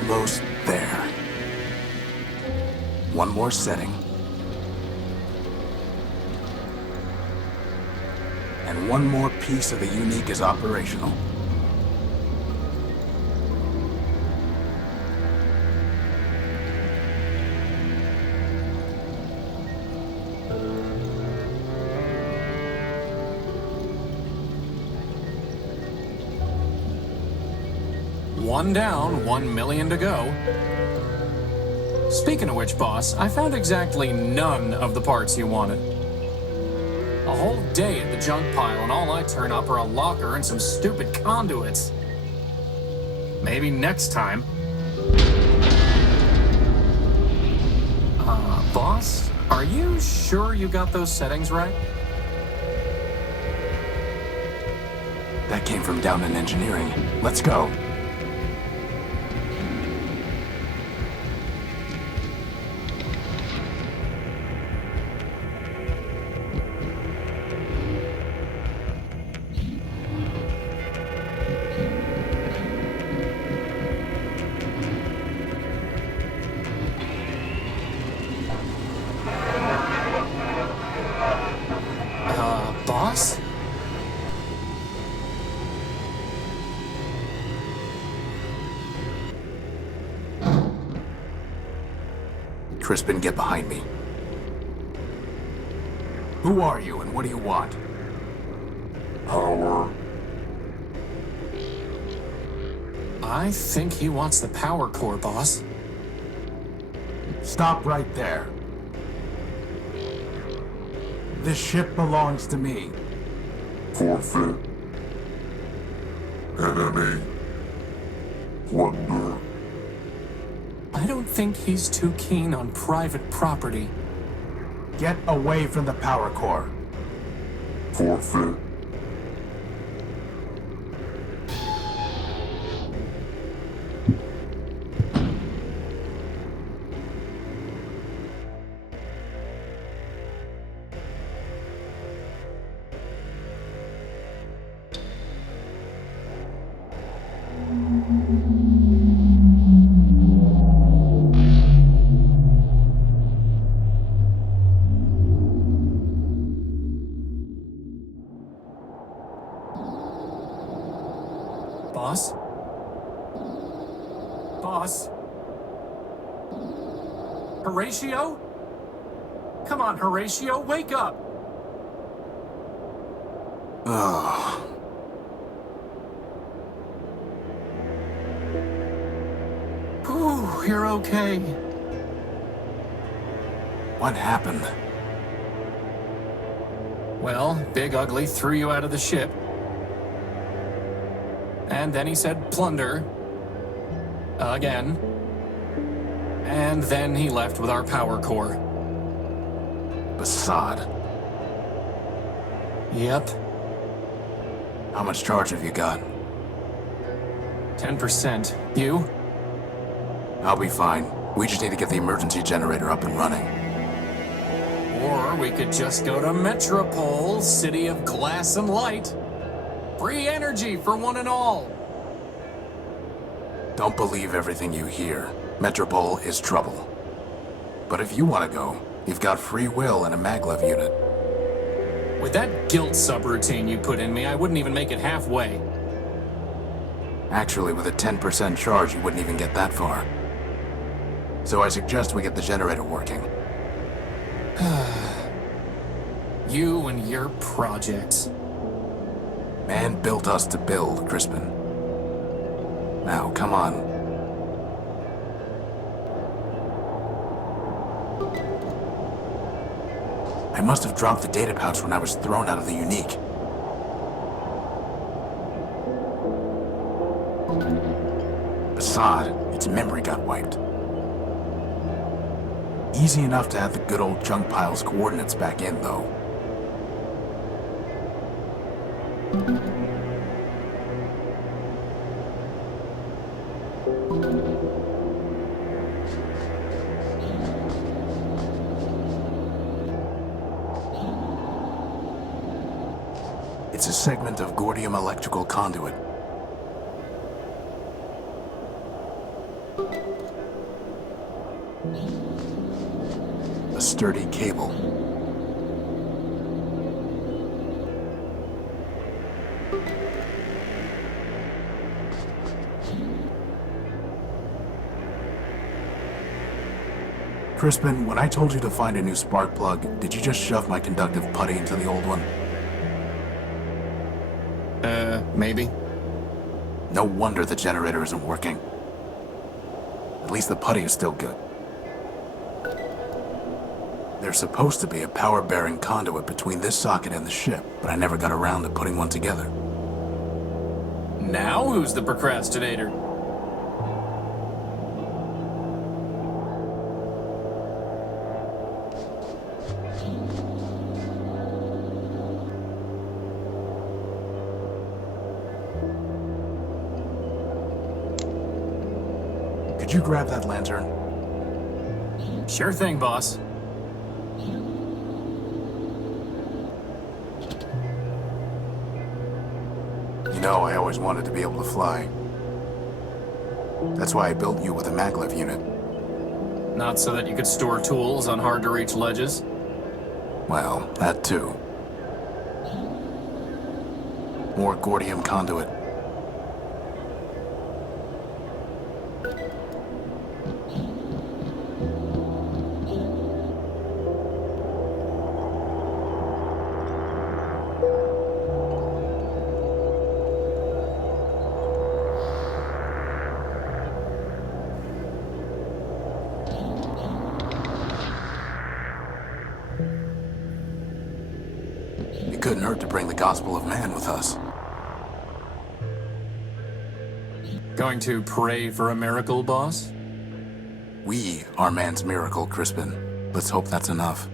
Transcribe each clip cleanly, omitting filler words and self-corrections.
Almost there. One more setting. And one more piece of the unique is operational. One down, 1 million to go. Speaking of which, boss, I found exactly none of the parts you wanted. A whole day at the junk pile, and all I turn up are a locker and some stupid conduits. Maybe next time. Boss, are you sure you got those settings right? That came from down in engineering. Let's go. Boss? Crispin, get behind me. Who are you and what do you want? Power. I think he wants the power core, boss. Stop right there. This ship belongs to me. Forfeit. Enemy. Plunder. I don't think he's too keen on private property. Get away from the power core. Forfeit. Boss? Boss? Horatio? Come on, Horatio, wake up! Oh. Whew, you're okay. What happened? Well, Big Ugly threw you out of the ship. And then he said plunder. Again. And then he left with our power core. Assad. Yep. How much charge have you got? 10%. You? I'll be fine. We just need to get the emergency generator up and running. Or we could just go to Metropol, city of glass and light. Free energy for one and all. Don't believe everything you hear. Metropol is trouble. But if you want to go, you've got free will and a maglev unit. With that guilt subroutine you put in me, I wouldn't even make it halfway. Actually, with a 10% charge, you wouldn't even get that far. So I suggest we get the generator working. You and your projects. Man built us to build, Crispin. Now, come on. I must have dropped the data pouch when I was thrown out of the unique. Assad, its memory got wiped. Easy enough to have the good old junk pile's coordinates back in, though. It's a segment of Gordium electrical conduit. sturdy cable. Crispin, when I told you to find a new spark plug, did you just shove my conductive putty into the old one? Maybe. No wonder the generator isn't working. At least the putty is still good. There's supposed to be a power-bearing conduit between this socket and the ship, but I never got around to putting one together. Now who's the procrastinator? Could you grab that lantern? Sure thing, boss. You know, I always wanted to be able to fly. That's why I built you with a maglev unit. Not so that you could store tools on hard-to-reach ledges? Well, that too. More gordium conduit. It couldn't hurt to bring the gospel of man with us. Going to pray for a miracle, boss? We are man's miracle, Crispin. Let's hope that's enough.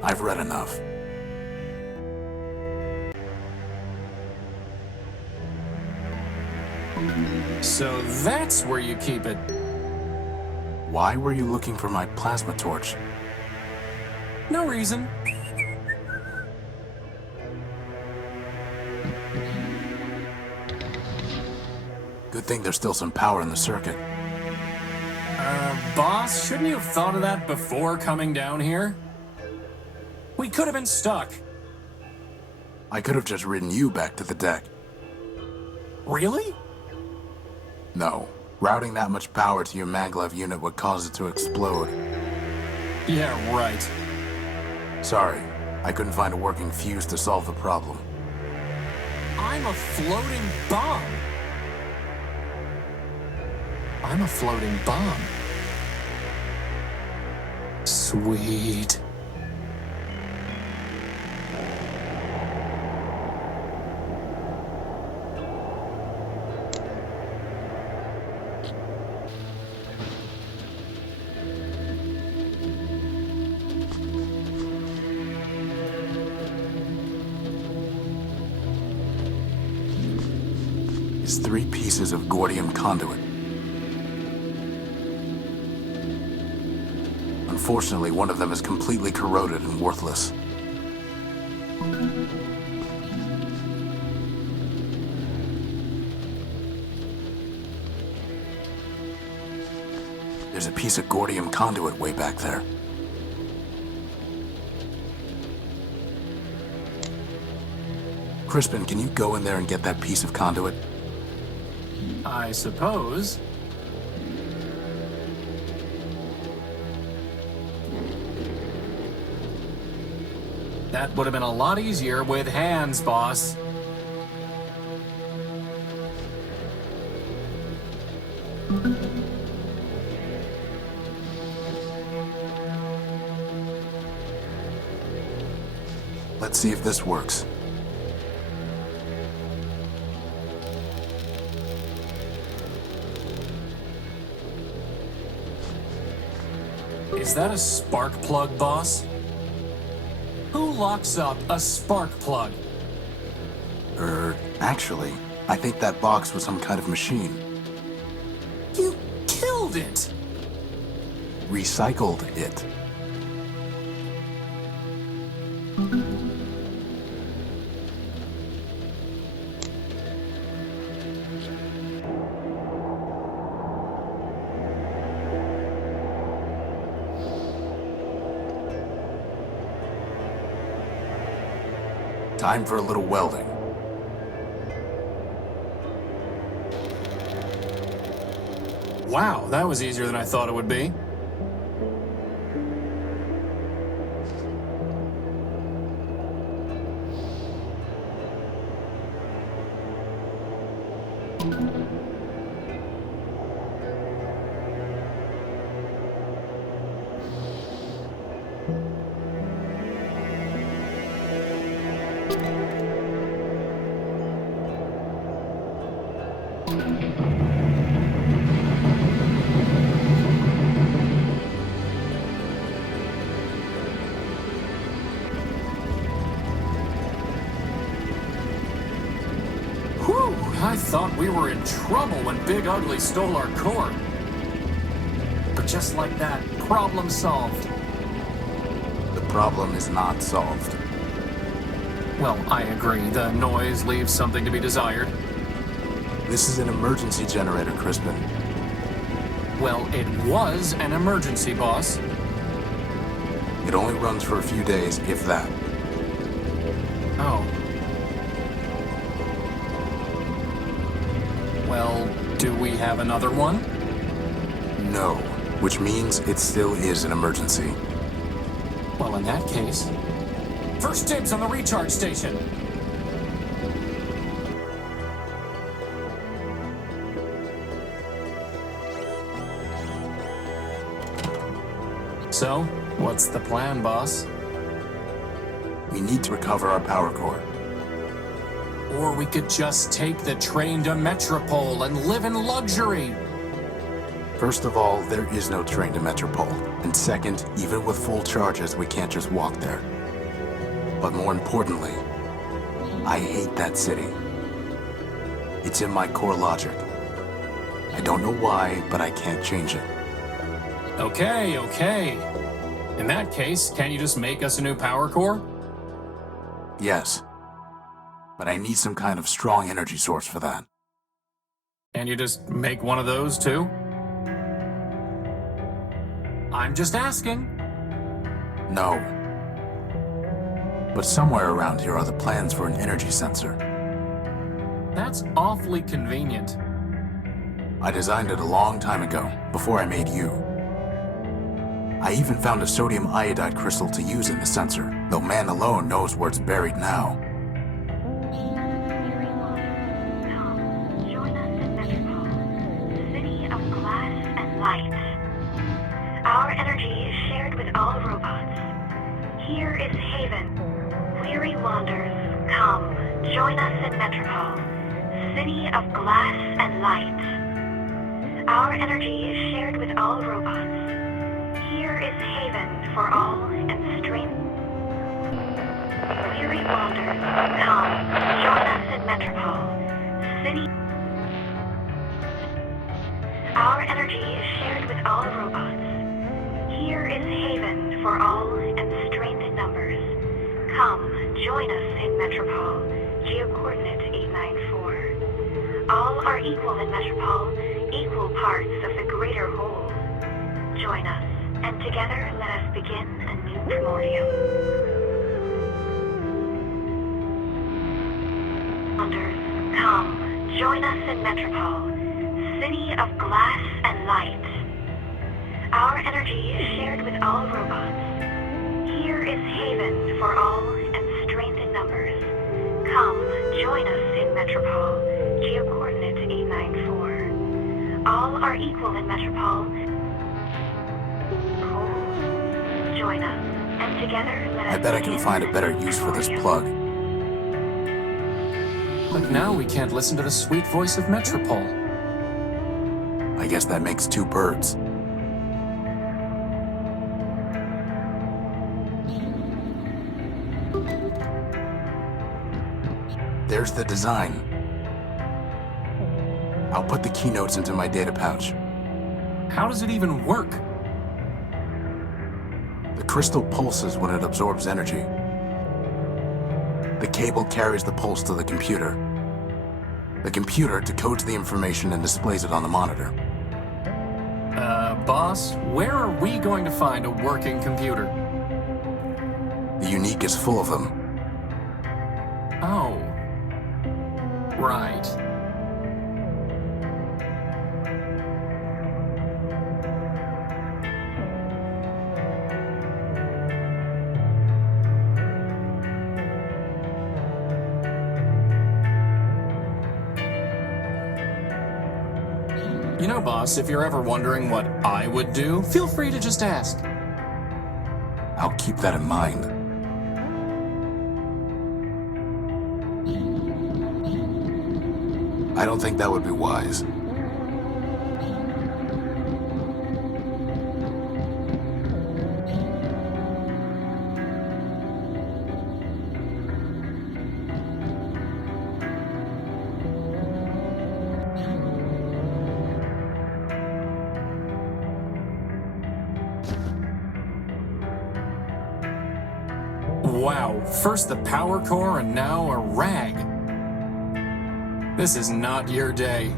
I've read enough. So that's where you keep it. Why were you looking for my plasma torch? No reason. Good thing there's still some power in the circuit. Boss, shouldn't you have thought of that before coming down here? We could have been stuck. I could have just ridden you back to the deck. Really? No. Routing that much power to your maglev unit would cause it to explode. Yeah, right. Sorry, I couldn't find a working fuse to solve the problem. I'm a floating bomb. I'm a floating bomb. Sweet. It's 3 pieces of gordium conduit. Unfortunately, one of them is completely corroded and worthless. There's a piece of Gordium conduit way back there. Crispin, can you go in there and get that piece of conduit? I suppose. That would have been a lot easier with hands, boss. Let's see if this works. Is that a spark plug, boss? Who locks up a spark plug? Actually, I think that box was some kind of machine. You killed it! Recycled it. Time for a little welding. Wow, that was easier than I thought it would be. I thought we were in trouble when Big Ugly stole our core. But just like that, problem solved. The problem is not solved. Well, I agree. The noise leaves something to be desired. This is an emergency generator, Crispin. Well, it was an emergency, boss. It only runs for a few days, if that. Oh. Well, do we have another one? No, which means it still is an emergency. Well, in that case, first dibs on the recharge station. So, what's the plan, boss? We need to recover our power core. Or we could just take the train to Metropol and live in luxury. First of all, there is no train to Metropol. And second, even with full charges, we can't just walk there. But more importantly, I hate that city. It's in my core logic. I don't know why, but I can't change it. Okay. In that case, can you just make us a new power core? Yes. But I need some kind of strong energy source for that. Can you just make one of those too? I'm just asking. No. But somewhere around here are the plans for an energy sensor. That's awfully convenient. I designed it a long time ago, before I made you. I even found a sodium iodide crystal to use in the sensor, though man alone knows where it's buried now. Join us in Metropol, city of glass and light. Our energy is shared with all robots. Here is Haven. Weary wanderers, come, join us in Metropol, city of glass and light. Our energy is shared with all robots. Here is Haven for all and strength. Weary wanderers, come, join us in Metropol, city. Our energy is shared with all robots. Here is Haven for all and strength in numbers. Come, join us Metropol, geocoordinate 894. All are equal in Metropol, equal parts of the greater whole. Join us, and together let us begin a new primordium. Wonders, come, join us in Metropol, city of glass and light. Our energy is shared with all robots. Here is haven for all and strength in numbers. Come, join us in Metropol, geocoordinate 894. All are equal in Metropol. Join us, and together let us I bet I can find a better use for this plug. But now we can't listen to the sweet voice of Metropol. I guess that makes two birds. There's the design. I'll put the keynotes into my data pouch. How does it even work? The crystal pulses when it absorbs energy. The cable carries the pulse to the computer. The computer decodes the information and displays it on the monitor. Boss, where are we going to find a working computer? The Unique is full of them. Oh. Right. You know, boss, if you're ever wondering what I would do, feel free to just ask. I'll keep that in mind. I don't think that would be wise. Wow, first the power core and now a rag. This is not your day.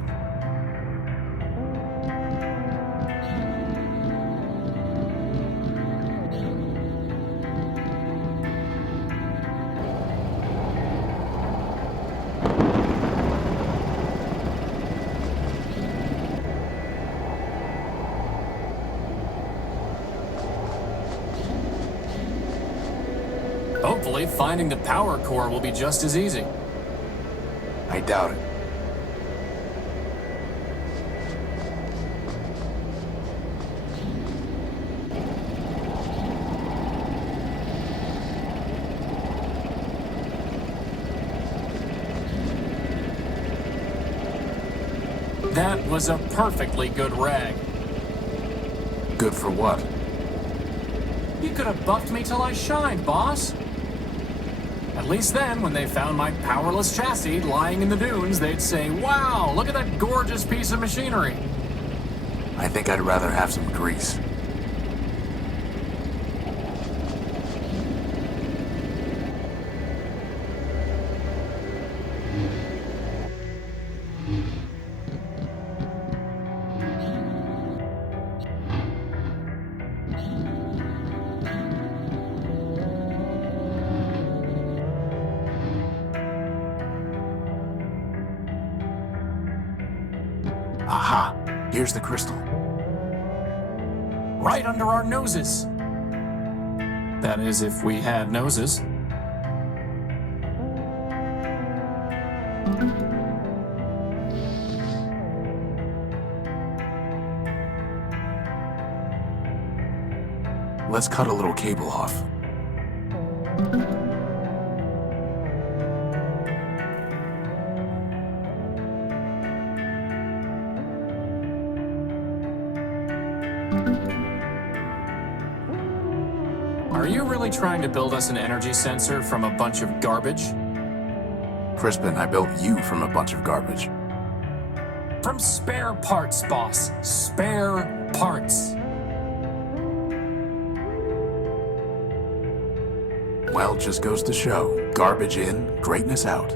Hopefully, finding the power core will be just as easy. I doubt it. That was a perfectly good rag. Good for what? You could have buffed me till I shined, boss. At least then, when they found my powerless chassis lying in the dunes, they'd say, "Wow, look at that gorgeous piece of machinery." I think I'd rather have some grease. Aha! Here's the crystal. Right under our noses. That is, if we had noses. Let's cut a little cable off. Are you really trying to build us an energy sensor from a bunch of garbage? Crispin, I built you from a bunch of garbage. From spare parts, boss. Spare parts. Well, just goes to show. Garbage in, greatness out.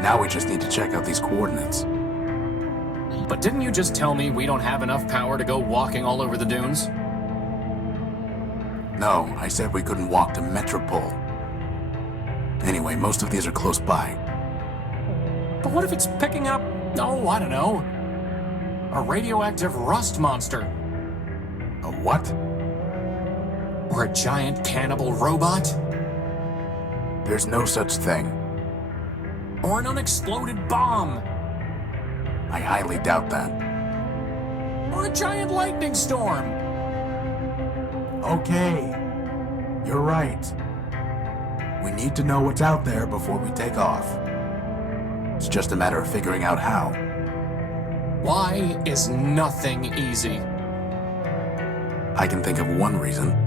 Now we just need to check out these coordinates. But didn't you just tell me we don't have enough power to go walking all over the dunes? No, I said we couldn't walk to Metropol. Anyway, most of these are close by. But what if it's picking up, oh, I don't know, a radioactive rust monster? A what? Or a giant cannibal robot? There's no such thing. Or an unexploded bomb? I highly doubt that. Or a giant lightning storm? Okay, you're right. We need to know what's out there before we take off. It's just a matter of figuring out how. Why is nothing easy? I can think of one reason.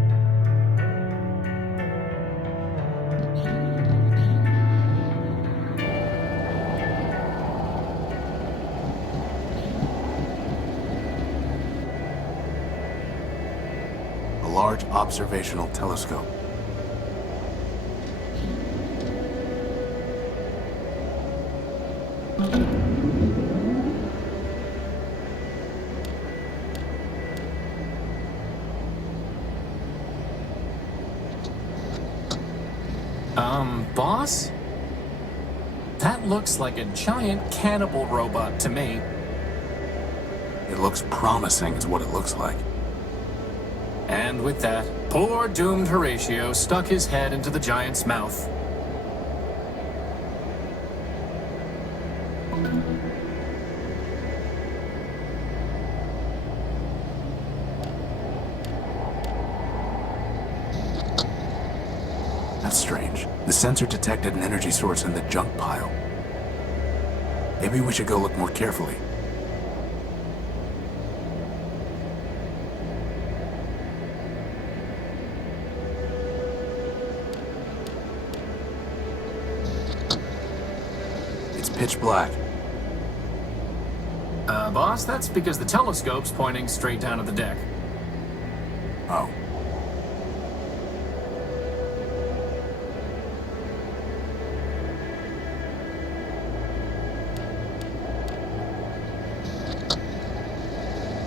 A large observational telescope. Boss? That looks like a giant cannibal robot to me. It looks promising is what it looks like. And with that, poor doomed Horatio stuck his head into the giant's mouth. That's strange. The sensor detected an energy source in the junk pile. Maybe we should go look more carefully. It's pitch black. Boss, that's because the telescope's pointing straight down at the deck. Oh.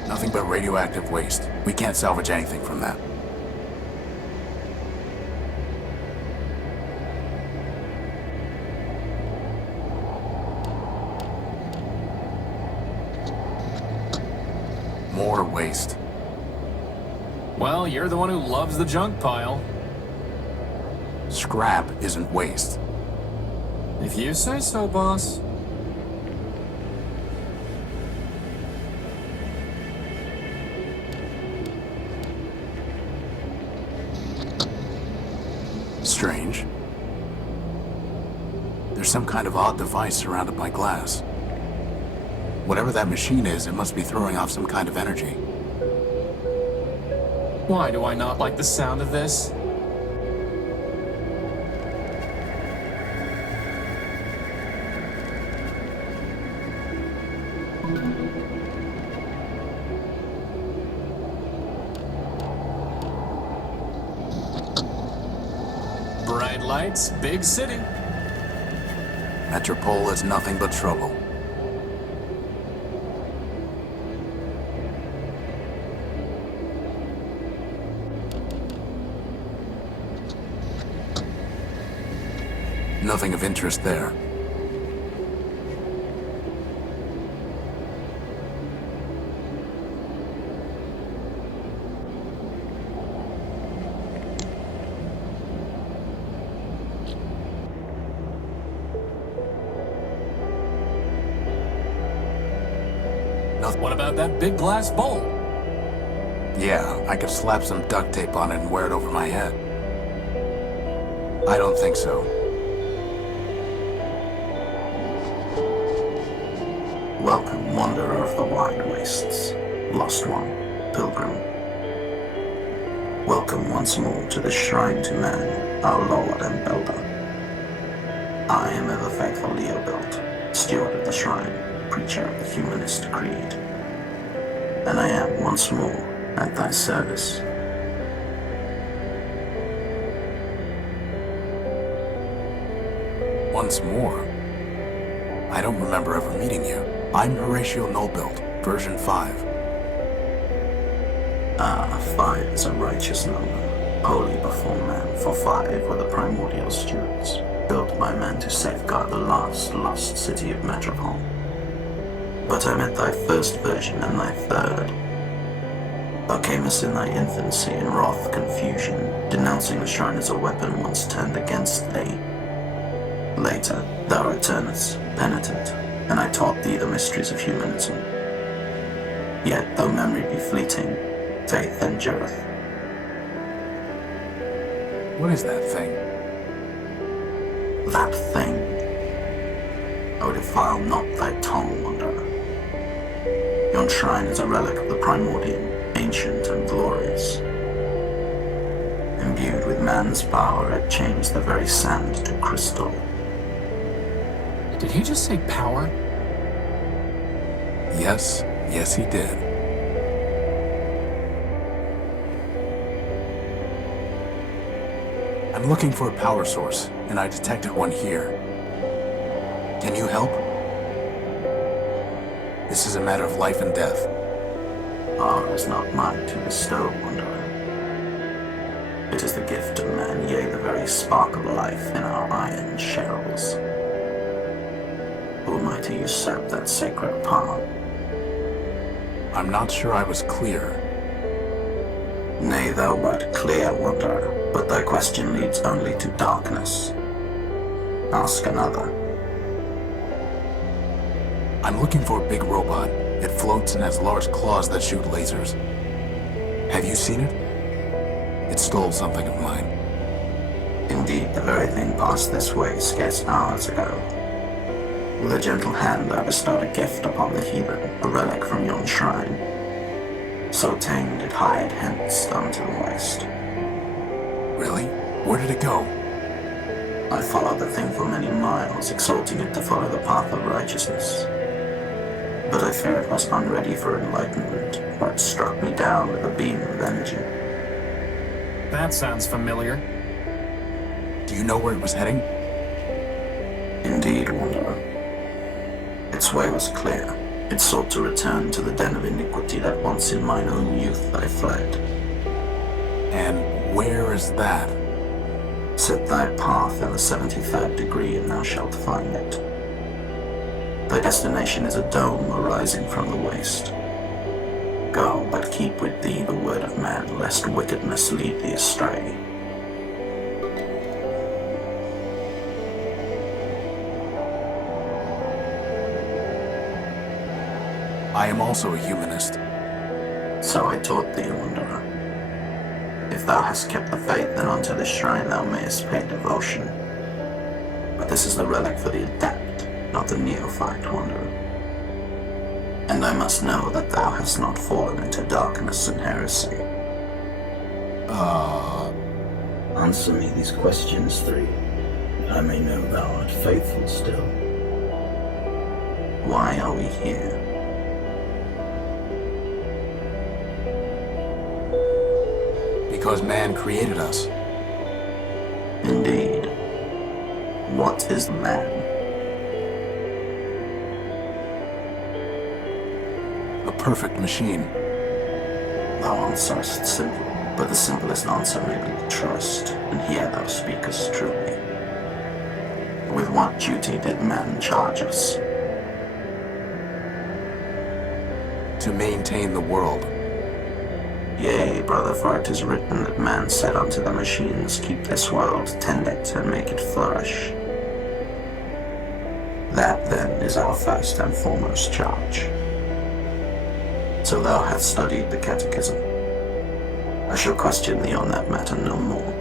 Nothing but radioactive waste. We can't salvage anything from that. More waste. Well, you're the one who loves the junk pile. Scrap isn't waste. If you say so, boss. Strange. There's some kind of odd device surrounded by glass. Whatever that machine is, it must be throwing off some kind of energy. Why do I not like the sound of this? Bright lights, big city. Metropol is nothing but trouble. Nothing of interest there. nothing. What about that big glass bowl? Yeah, I could slap some duct tape on it and wear it over my head. I don't think so. Welcome, wanderer of the wide wastes, lost one, pilgrim. Welcome once more to the shrine to man, our Lord and Builder. I am ever faithful Nullbuilt, steward of the shrine, preacher of the humanist creed. And I am once more at thy service. Once more? I don't remember ever meeting you. I'm Horatio Nullbuilt, version 5. 5 is a righteous number, holy before man, for 5 were the primordial stewards, built by man to safeguard the last lost city of Metropol. But I met thy first version and thy third. Thou camest in thy infancy in wrath confusion, denouncing the shrine as a weapon once turned against thee. Later, thou returnest, penitent, and I taught thee the mysteries of humanism. Yet, though memory be fleeting, faith endureth. What is that thing? That thing. O defile not thy tongue, wanderer. Yon shrine is a relic of the primordium, ancient and glorious. Imbued with man's power, it changed the very sand to crystal. Did he just say power? Yes, yes he did. I'm looking for a power source, and I detected one here. Can you help? This is a matter of life and death. Power is not mine to bestow, wanderer. It is the gift of man, yea, the very spark of life in our iron shells. Who am I to usurp that sacred power? I'm not sure I was clear. Nay, thou wert clear, wanderer, but thy question leads only to darkness. Ask another. I'm looking for a big robot. It floats and has large claws that shoot lasers. Have you seen it? It stole something of mine. Indeed, the very thing passed this way scarce hours ago. With a gentle hand I bestowed a gift upon the heathen, a relic from yon shrine. So tamed it hied hence unto the west. Really? Where did it go? I followed the thing for many miles, exhorting it to follow the path of righteousness. But I fear it was unready for enlightenment, for it struck me down with a beam of energy. That sounds familiar. Do you know where it was heading? Indeed, wanderer. Its way was clear. It sought to return to the den of iniquity that once in mine own youth I fled. And where is that? Set thy path in the 73rd degree and thou shalt find it. Thy destination is a dome arising from the waste. Go, but keep with thee the word of man, lest wickedness lead thee astray. I am also a humanist. So I taught thee, wanderer. If thou hast kept the faith, then unto this shrine thou mayest pay devotion. But this is the relic for the adept, not the neophyte, wanderer. And I must know that thou hast not fallen into darkness and heresy. Answer me these questions 3, that I may know thou art faithful still. Why are we here? Because man created us. Indeed. What is man? A perfect machine. Thou answerest simply, but the simplest answer may be trust, and here thou speakest truly. With what duty did man charge us? To maintain the world. Yea, brother, for it is written that man said unto the machines, keep this world, tend it, and make it flourish. That, then, is our first and foremost charge. So thou hast studied the catechism. I shall question thee on that matter no more.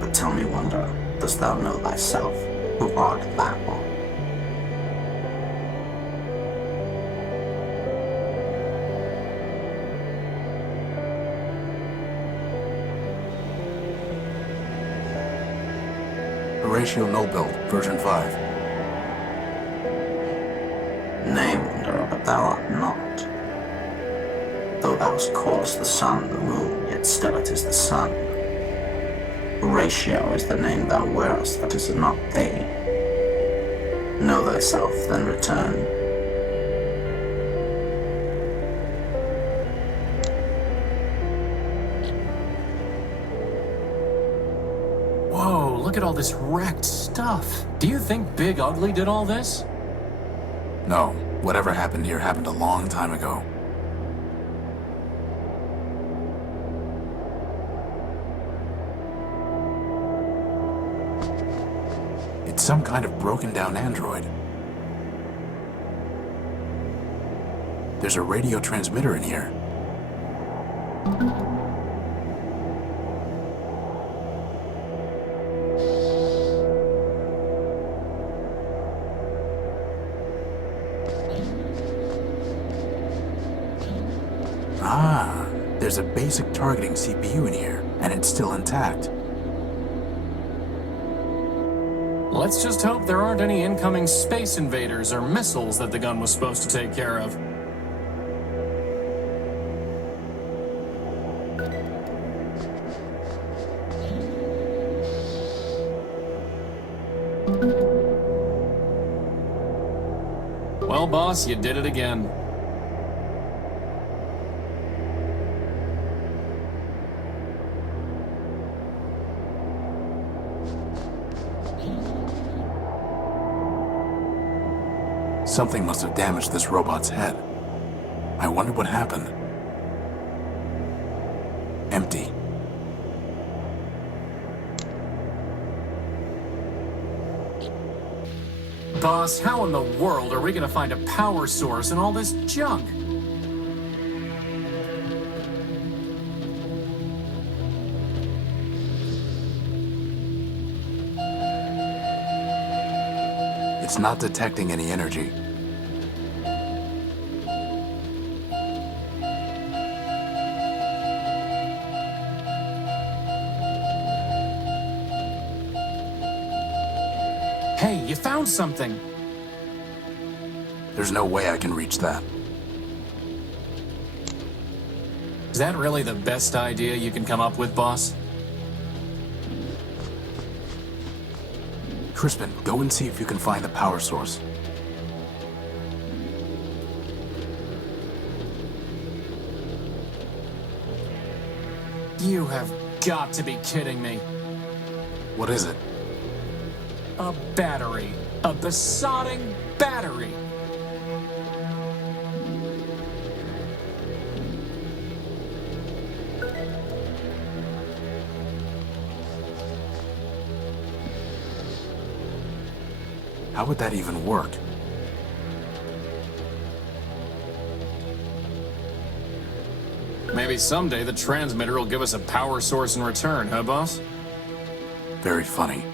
But tell me, Wanderer, dost thou know thyself? Who art thou? Horatio Nullbuilt, version 5. Nay, Wanderer, but thou art not. Though thou callest the sun the moon, yet still it is the sun. Horatio is the name thou wearest, that is not thee. Know thyself, then return. Whoa, look at all this wrecked stuff. Do you think Big Ugly did all this? No, whatever happened here happened a long time ago. It's some kind of broken down android. There's a radio transmitter in here. Ah, there's a basic targeting CPU in here, and it's still intact. Let's just hope there aren't any incoming space invaders or missiles that the gun was supposed to take care of. Well, boss, you did it again. Something must have damaged this robot's head. I wonder what happened. Empty. Boss, how in the world are we gonna find a power source in all this junk? It's not detecting any energy. Hey, you found something! There's no way I can reach that. Is that really the best idea you can come up with, boss? Crispin, go and see if you can find the power source. You have got to be kidding me. What is it? A battery. A besotting battery. How would that even work? Maybe someday the transmitter will give us a power source in return, huh, boss? Very funny.